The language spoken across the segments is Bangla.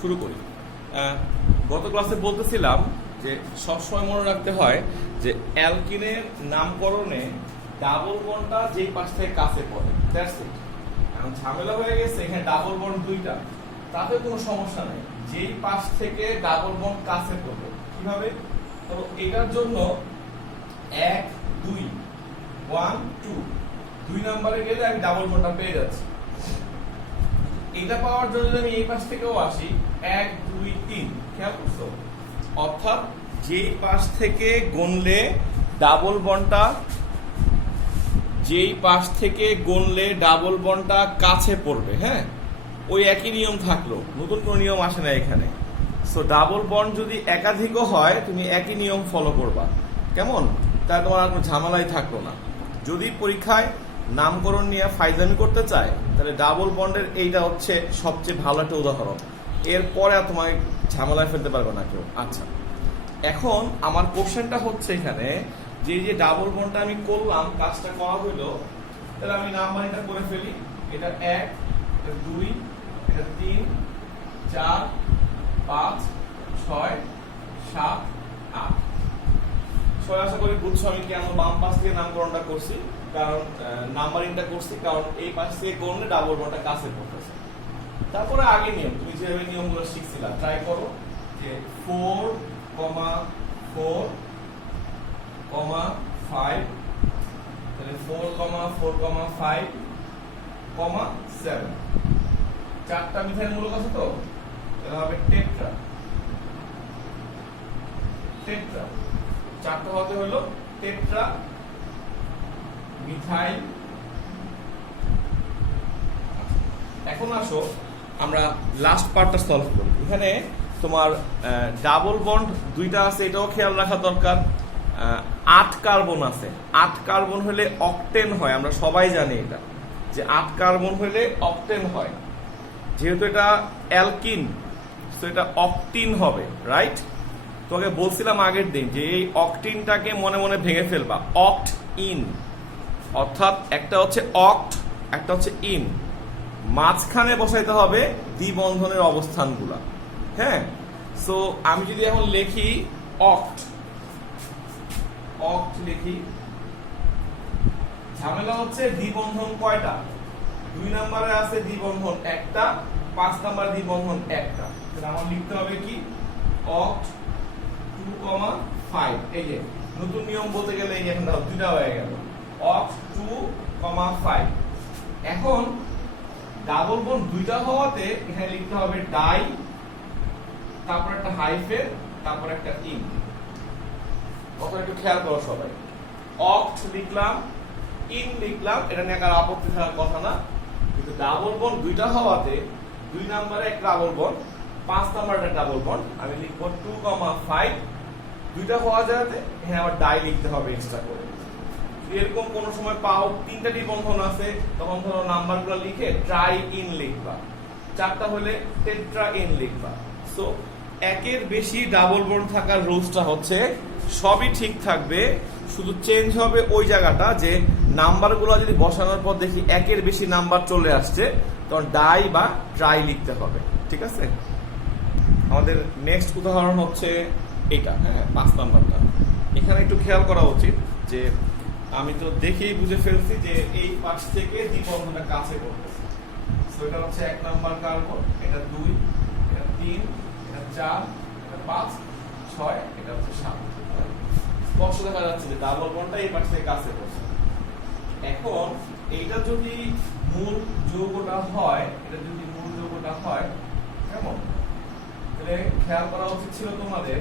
শুরু করি। গত ক্লাসে বলতেছিলাম যে সবসময় মনে রাখতে হয় যে অ্যালকিনের নামকরণে ডাবল বন্ডটা যেই পাশ থেকে কাছে পড়ে, দ্যাটস ইট। এখন ঝামেলা হয়ে গেছে এখানে ডাবল বন্ড দুইটা, তাতে কোনো সমস্যা নেই, যেই পাশ থেকে ডাবল বন্ড কাছে পড়বে। কিভাবে? তো এটার জন্য 1 2 1 2 2 নম্বরে গেলে আমি ডাবল বন্ডটা পেয়ে যাচ্ছি। এটা পাওয়ার জন্য যদি আমি এই পাশ থেকেও আসি 1 2 3, খেয়াল করছো? অর্থাৎ যেই পাশ থেকে গুনলে ডাবল বন্ডটা কাছে পড়বে, হ্যাঁ, ওই একই নিয়ম থাকলো, নতুন কোনো নিয়ম আসে না এখানে। সো ডাবল বন্ড যদি একাধিকও হয় তুমি একই নিয়ম ফলো করবা, কেমন? তাই তোমার আর কোনো ঝামেলাই থাকলো না। যদি পরীক্ষায় নামকরণ নিয়ে ফাইজলামি করতে চায় তাহলে ডাবল বন্ডের এইটা হচ্ছে সবচেয়ে ভালো একটা উদাহরণ। এরপরে আর তোমাকে ঝামেলায় ফেলতে পারবে না কেউ। আচ্ছা, এখন আমার কোশ্চেনটা হচ্ছে এখানে যে ডাবল বন্ডটা আমি করলাম, কাজটা করা হলো, তাহলে আমি নাম্বারিংটা করে ফেলি। এটা 1, এটা 2, এটা 3, 4, 5, 6, 7, 8। সবাই আশা করি বুঝছো আমি কেন বাম পাশ থেকে নামকরণটা করছি, কারণ নাম্বারিংটা করছি, কারণ এই পাশ থেকে করলে ডাবল বন্ডটা কাছে পড়তেছে। তারপরে আগে নিয়ম, তুমি যেভাবে নিয়মগুলো শিখছিলা ট্রাই করো, যে 4, 4, 5, তাহলে 4, 4, 5, 7। চারটা মিথাইল মূলক আছে তো, এটা হবে টেট্রা। চারটা হতে হলো টেট্রা মিথাইল। এখন আসো আমরা লাস্ট পার্টটা সলভ করি। এখানে তোমার ডাবল বন্ড দুইটা আছে, এটাও খেয়াল রাখা দরকার। 8 কার্বন আছে, 8 কার্বন হলে অক্টেন হয়, আমরা সবাই জানি এটা, যে 8 কার্বন হলে অক্টেন হয়। যেহেতু এটা অ্যালকিন, তো এটা অক্টিন হবে, রাইট? তোমাকে বলছিলাম আগের দিন যে এই অক্টিনটাকে মনে মনে ভেঙে ফেলবা, অক্ট ইন, অর্থাৎ একটা হচ্ছে অক্ট, একটা হচ্ছে ইন, মাঝখানে বসাইতে হবে দ্বিবন্ধনের অবস্থানগুলা। হ্যাঁ, সো আমি যদি এখন লিখি অক্ট লিখি, ঝামেলা হচ্ছে দ্বিবন্ধন কয়টা? 2 নম্বরে আছে দ্বিবন্ধন একটা, 5 নম্বর দ্বিবন্ধন একটা। তাহলে আমার লিখতে হবে কি অক্ট 2, 5। এই যে নতুন নিয়ম বলতে গেলে এই এখন দুইটা হয়ে গেল, অক্ট 2, 5। এখন ডাবল বন্ড দুইটা হওয়াতে এখানে লিখতে হবে ডাই, তারপর একটা হাইফেন, তারপর একটা ইন। কথা একটু খেয়াল করো সবাই। অক্ট লিখলাম, ইন লিখলাম, এটা নিয়ে কার আপত্তি থাকার কথা না, কিন্তু ডাবল বন্ড দুইটা হওয়াতে 2 নম্বরে একটা ডাবল বন্ড, 5 নম্বরে একটা ডাবল বন্ড, আমি লিখবো 2, 5। দুইটা হওয়া যাতে এখানে আবার ডাই লিখতে হবে এক্সট্রা করে। এরকম কোন সময় পাও 3টা দ্বিবন্ধন আছে, তখন ধরো নাম্বারগুলো লিখে ট্রাই ইন লিখবা, 4টা হলে টেট্রা ইন লিখবা। সো একের বেশি ডাবল বন্ড থাকার রুলসটা হচ্ছে সবই ঠিক থাকবে, শুধু চেঞ্জ হবে ওই জায়গাটা, যে নাম্বারগুলো যদি বসানোর পর দেখি একের বেশি নাম্বার চলে আসছে, তখন ডাই বা ট্রাই লিখতে হবে। ঠিক আছে? আমাদের নেক্সট উদাহরণ হচ্ছে এটা, হ্যাঁ, 5 নাম্বারটা। এখানে একটু খেয়াল করা উচিত যে আমি তো দেখেই বুঝে ফেলছি যে এই পাশ থেকে দ্বিবন্ধনটা কাছে পড়তেছে। সো এটা হচ্ছে 1 নাম্বার কার্বন, এটা 2, এটা 3, এটা 4, এটা 5, 6, এটা হচ্ছে 7। স্পষ্ট দেখা যাচ্ছে যে ডাবল বন্ডটা এই পাশ থেকে কাছে পড়ছে। এখন এইটা যদি মূল যৌগটা হয়, কেমন? তাহলে খেয়াল করা উচিত ছিল তোমাদের,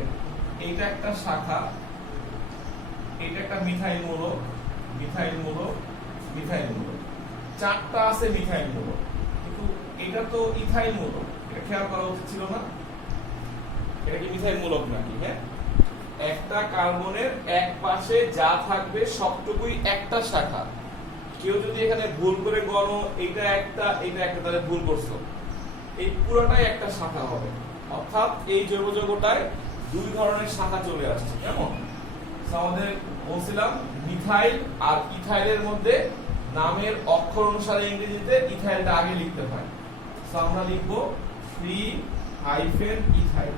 এইটা একটা শাখা, এটা একটা মিথাইল মূলক, চারটা আছে মিথাইল মূলক, কিন্তু এটা তো ইথাইল মূলক, এটা খেয়াল করা উচিত ছিল না? এটা কি মিথাইল মূলক নাকি? হ্যাঁ, একটা কার্বনের এক পাশে যা থাকবে সবটুকুই একটা শাখা। কেউ যদি এখানে ভুল করে গণ এইটা একটা তাহলে ভুল করছো, এই পুরোটাই একটা শাখা হবে। অর্থাৎ এই জৈব যৌগটায় 2 ধরনের শাখা চলে আসছে। কেমন? আমাদের বলছিলাম মিথাইল আর ইথাইলের মধ্যে নামের অক্ষর অনুসারে ইংরেজিতে ইথাইলটা আগে লিখতে হয়। সো আমরা লিখবো 3 হাইফেন ইথাইল,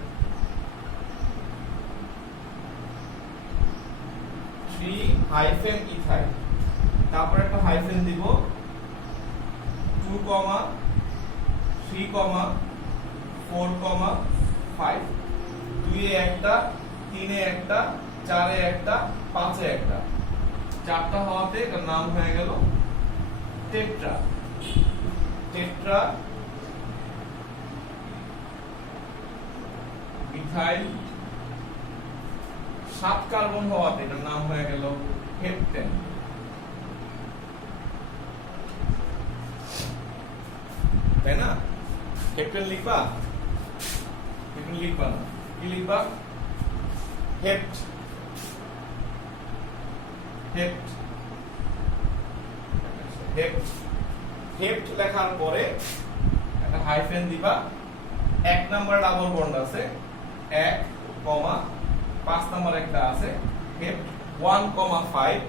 3 হাইফেন ইথাইল, তারপর একটা হাইফেন দিব 2, 3, 4, 5, 2 এ একটা, 3 এ একটা, 4 এ একটা, 5 এ একটা, চারটা হওয়াতে এটার নাম হয়ে গেল টেট্রা। টেট্রা মিথাইল, 7 কার্বন হওয়াতে এটার নাম হয়ে গেল হেপটেন। তাই না? হেপটেন লিখবা? হেপটেন লিখবা না, কি লিখবা? হেপ্ট। হেপ্ট হেপ্ট হেপ্ট লেখার পরে একটা হাইফেন দিবা, 1 নাম্বার ডাবল বন্ড আছে 1, 5 নাম্বার একটা আছে হেপ্ট 1, 5,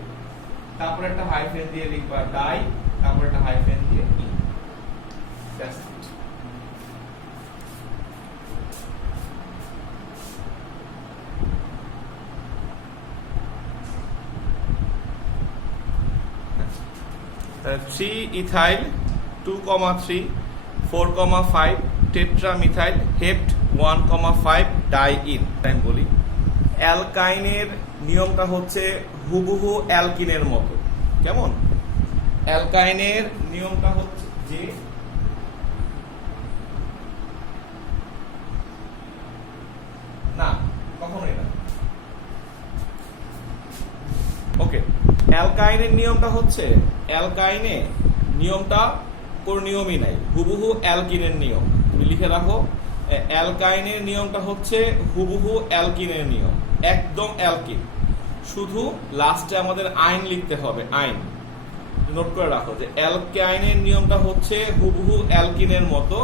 তারপর একটা হাইফেন দিয়ে লিখবা ডাই, তারপর একটা হাইফেন দিয়ে e. That's it. Three ethyl 2, 3, 4, 5 tetra methyl hept 1, 5 di yne. আমি বলি অ্যালকাইনের নিয়মটা হচ্ছে হুবহু অ্যালকিনের মতো। কেমন? অ্যালকাইনের নিয়মটা হচ্ছে যে না, কখনোই না। ওকে, অ্যালকাইনের নিয়মটা হচ্ছে, অ্যালকাইনে নিয়মটা কোন নিয়মই নাই, হুবহু অ্যালকিনের নিয়ম। তুমি লিখে রাখো, অ্যালকাইনের নিয়মটা হচ্ছে হুবহু অ্যালকিনের নিয়ম, একদম অ্যালকিন। শুধু লাস্টে আমাদের আইন লিখতে হবে, আইন। নোট করে রাখো যে অ্যালকাইনের নিয়মটা হচ্ছে হুবহু অ্যালকিনের মতো,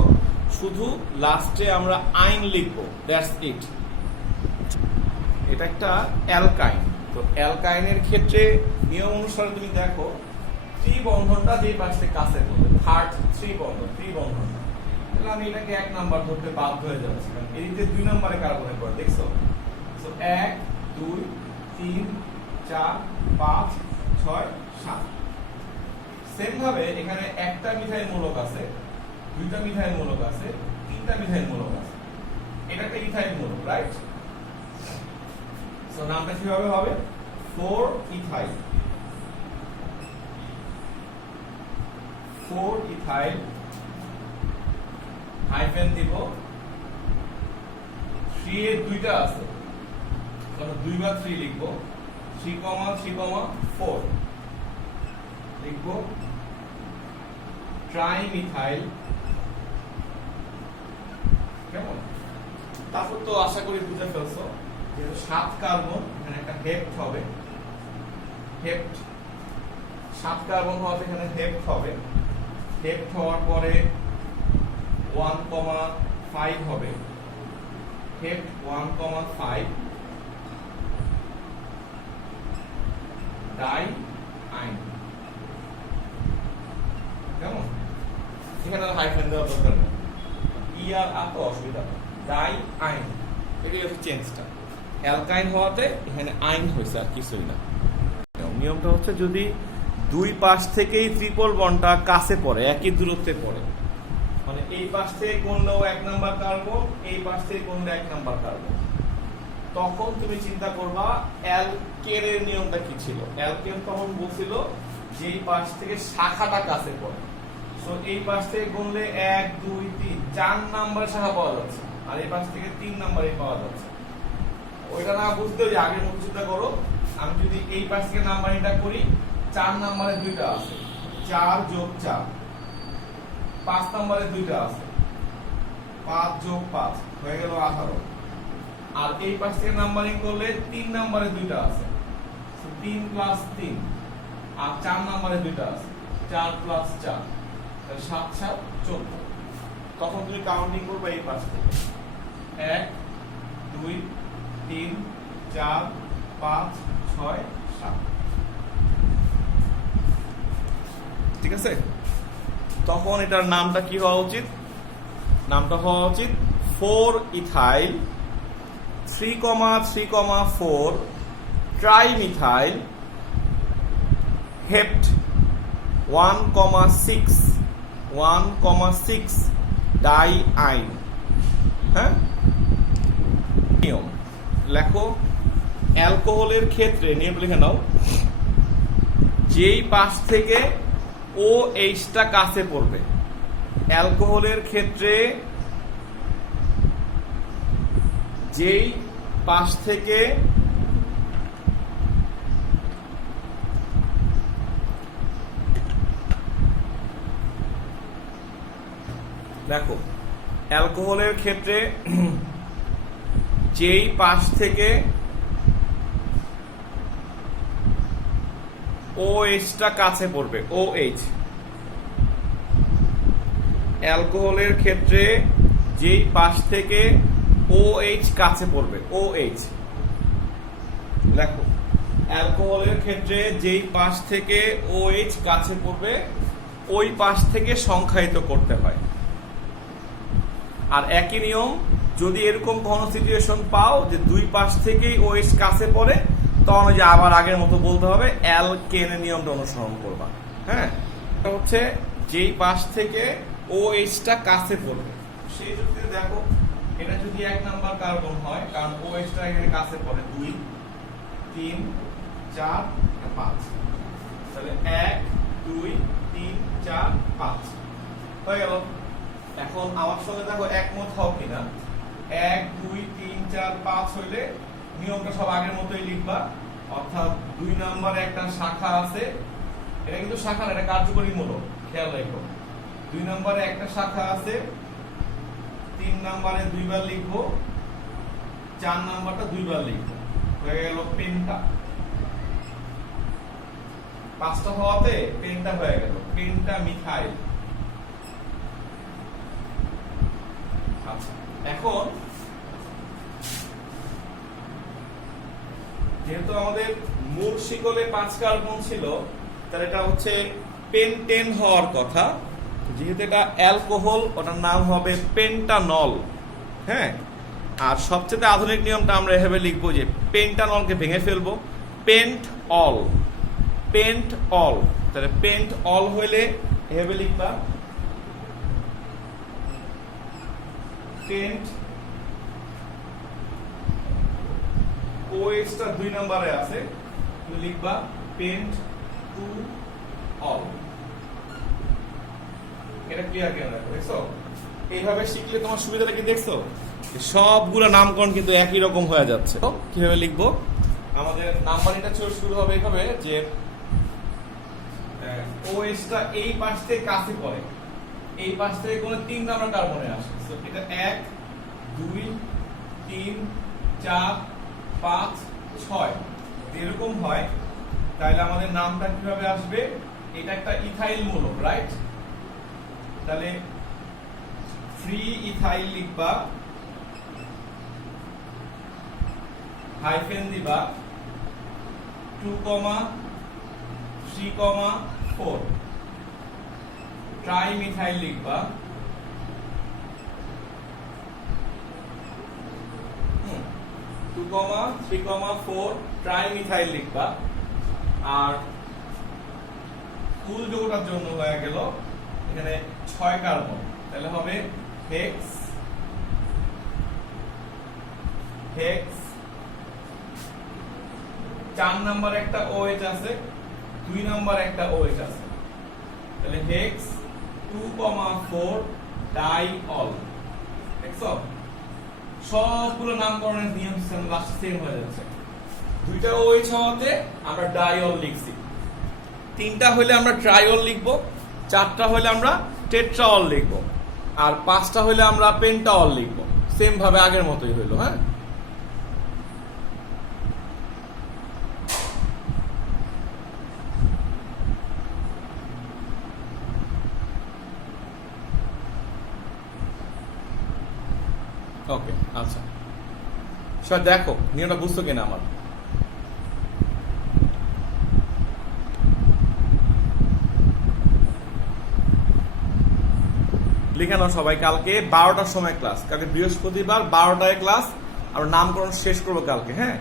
শুধু লাস্টে আমরা আইন লিখবো, দ্যাটস ইট। এটা একটা অ্যালকাইন। তো অ্যালকাইনের ক্ষেত্রে নিয়ম অনুসারে তুমি দেখো ত্রিবন্ধনটা যে পাশে কাছে করবে, থার্ড ত্রিবন্ধনটা, তাহলে আমি এটাকে 1 নাম্বার ধরতে বাধ্য হয়ে যাচ্ছি, কারণ এদিকে 2 নাম্বারে কার্বনের পর দেখছো। সো 1, 2, 3, 4, 5, 6, 7। সেম ভাবে এখানে একটা মিথাইল মূলক আছে, 2টা মিথাইল মূলক আছে, 3টা মিথাইল মূলক আছে, এটা একটা ইথাইল মূলক, রাইট? সো নামটা কিভাবে হবে? 4 ইথাইল, 4 ইথাইল হাইফেন দিব, 3 এর 2টা আছে, তাহলে 2 বা 3 লিখবো, 3, 3, 4 লিখবো, ট্রাইমিথাইল। কেমন? তারপর তো আশা করি বুঝে ফেলছো, যেহেতু 7 কার্বন, এখানে একটা হেপ্ট হবে, হেপ্ট 7 কার্বন হওয়াতে এখানে হেপ্ট হবে, হেপ্ট হওয়ার পরে 1, 5 হবে, হেপ্ট 1, 5 ডাই আইন। কেমন? এখানে হাইফেন দেওয়ার দরকার নেই, ই আর তো অসুবিধা নেই, ডাই আইন, এটাই হচ্ছে চেঞ্জটা। অ্যালকাইন হওয়াতে এখানে আইন হয়েছে, আর কিছুই না। নিয়মটা হচ্ছে যদি 2 পাশ থেকেই ট্রিপল বন্ডটা কাছে পড়ে, একই দূরত্বে পড়ে, মানে এই পাশ থেকে কোনটাও 1 নাম্বার কার্বন, এই পাশ থেকে কোনটা 1 নাম্বার কার্বন, তখন তুমি চিন্তা করবা অ্যালকেনের নিয়মটা কি ছিল। অ্যালকেন তখন বলছিল যে এই পাশ থেকে শাখাটা কাছে পড়ে, সো এই পাশ থেকে গুনলে 1, 2, 3 4 নাম্বার শাখা পাওয়া যাচ্ছে, আর এই পাশ থেকে 3 নাম্বারে পাওয়া যাচ্ছে। ওইটা না বুঝতে যে আগের মতো চিন্তা করো, আমি যদি এই পাশ থেকে নাম্বারিংটা করি, 4 নাম্বারে 2টা আছে, 4 যোগ 4, 5 নাম্বারে 2টা আছে, 5 যোগ 5 হয়ে গেল 18, আর এই পাশ থেকে নাম্বারিং করলে 3 নাম্বারে 2টা আছে, 3 প্লাস 3, আর 4 নাম্বারে 2টা আছে, 4 প্লাস 4, 7, 7, 14। তখন তুমি কাউন্টিং করবে এই পাশ থেকে 1, 2, 3, 4, 5, 6, 7। ঠিক আছে? তখন এটার নামটা কি হওয়া উচিত? নামটা হওয়া উচিত 4 ইথাইল 3,3,4 ট্রাইমিথাইল হেপ্ট 1,6 ডাইআইন। হ্যাঁ, নিয়ম লেখো। অ্যালকোহলের ক্ষেত্রে নিয়ম লিখে নাও, যেই পাশ থেকে ও এইচটা কাছে পড়বে। অ্যালকোহলের ক্ষেত্রে যেই পাশ থেকে দেখো, অ্যালকোহলের ক্ষেত্রে যেই পাশ থেকে OH-টা কাছে পড়বে, OH। অ্যালকোহলের ক্ষেত্রে যেই পাশ থেকে OH কাছে পড়বে, OH লেখো। অ্যালকোহলের ক্ষেত্রে যেই পাশ থেকে OH কাছে পড়বে ওই পাশ থেকে সংখ্যায়িত করতে হয়। আর একই নিয়ম, যদি এরকম কোনো সিচুয়েশন পাও যে দুই পাশ থেকেই OH কাছে পড়ে, তখন ওই যে আবার আগের মতো বলতে হবে অ্যালকেনের নিয়মটা অনুসরণ করবা। হ্যাঁ, এটা হচ্ছে যেই পাশ থেকে OH-টা কাছে পড়বে। সেই যুক্তিতে দেখো, এটা যদি 1 নাম্বার কার্বন হয়, কারণ OH-টা এখানে কাছে পড়ে 2, 3, 4, 5, তাহলে 1, 2, 3, 4, 5 হয়ে গেল। এখন আমার সঙ্গে দেখো একমত হও কিনা। 1, 2, 3, 4, 5 হইলে নিয়মটা সব আগের মতোই লিখবা, অর্থাৎ 2 নম্বরে একটা শাখা আছে, এটা কিন্তু শাখা না, এটা কার্যকরী মূলক, খেয়াল রাখো। 2 নম্বরে একটা শাখা আছে, 3 নম্বরে 2 বার লিখবো, 4 নাম্বারটা 2 বার লিখবো, হয়ে গেল পেন্টা। 5টা হওয়াতে পেন্টা হয়ে গেল, পেন্টা মিথাইল। আচ্ছা, এখন যেহেতু আমাদের মূল শিকলে 5 কার্বন ছিল, তাহলে এটা হচ্ছে পেন্টেন হওয়ার কথা। যেহেতু এটা অ্যালকোহল, ওটার নাম হবে পেন্টানল। হ্যাঁ, আর সবচেয়ে আধুনিক নিয়মটা আমরা এভাবে লিখবো যে পেন্টানলকে ভেঙে ফেলবো, পেন্ট অল, পেন্ট অল। তাহলে পেন্ট অল হইলে এভাবে লিখবা, পেন্ট OH-টা 2 নম্বরে আছে, তুমি লিখবা পেন্ট টু অল। এটা ক্লিয়ার কেন রাখো, দেখছো? এইভাবে শিখলে তোমার সুবিধাটা কি দেখছো? সবগুলো নামকরণ কিন্তু একই রকম হয়ে যাচ্ছে। কিভাবে লিখবো? আমাদের নাম্বারিংটা শুরু হবে এইভাবে যে OH-টা এই পাশ থেকে কাছে পড়ে, এই পাশ থেকে কোন 3 নাম্বার কার্বনে আসে। সো এটা 1, 2, 3, 4, 5, 6 এরকম হয়। তাহলে আমাদের নামটা কিভাবে আসবে? এটা একটা ইথাইল মূলক, রাইট? তাহলে ফ্রি ইথাইল লিখবা, হাইফেন দিবা 2,3,4। ট্রাইমিথাইল লিখবা, 2,3,4 ট্রাইমিথাইল লিখবা। আর কুল যৌগটার জন্য হয়ে গেল এখানে 6 কার্বন, তাহলে হবে হেক্স, হেক্স। 4 নাম্বার একটা OH আছে, 2 নাম্বার একটা OH আছে, তাহলে হেক্স 2,4 ডাইঅল। দেখছো, সবগুলো নামকরণের নিয়ম সিস্টেম লাস্ট সেম হয়ে যাচ্ছে। 2টা OH হওয়াতে আমরা ডাইঅল লিখছি, 3টা হইলে আমরা ট্রাইঅল লিখবো, 4টা হইলে আমরা টেট্রাঅল লিখবো, আর 5টা হইলে আমরা পেন্টাঅল লিখবো। সেম ভাবে আগের মতোই হইলো। হ্যাঁ, ওকে, আচ্ছা। সবাই দেখো নিয়মটা বুঝছো কিনা আমার। লিখে নাও সবাই, কালকে 12টার সময় ক্লাস, কালকে বৃহস্পতিবার 12টায় ক্লাস। আমরা নামকরণ শেষ করবো কালকে, হ্যাঁ।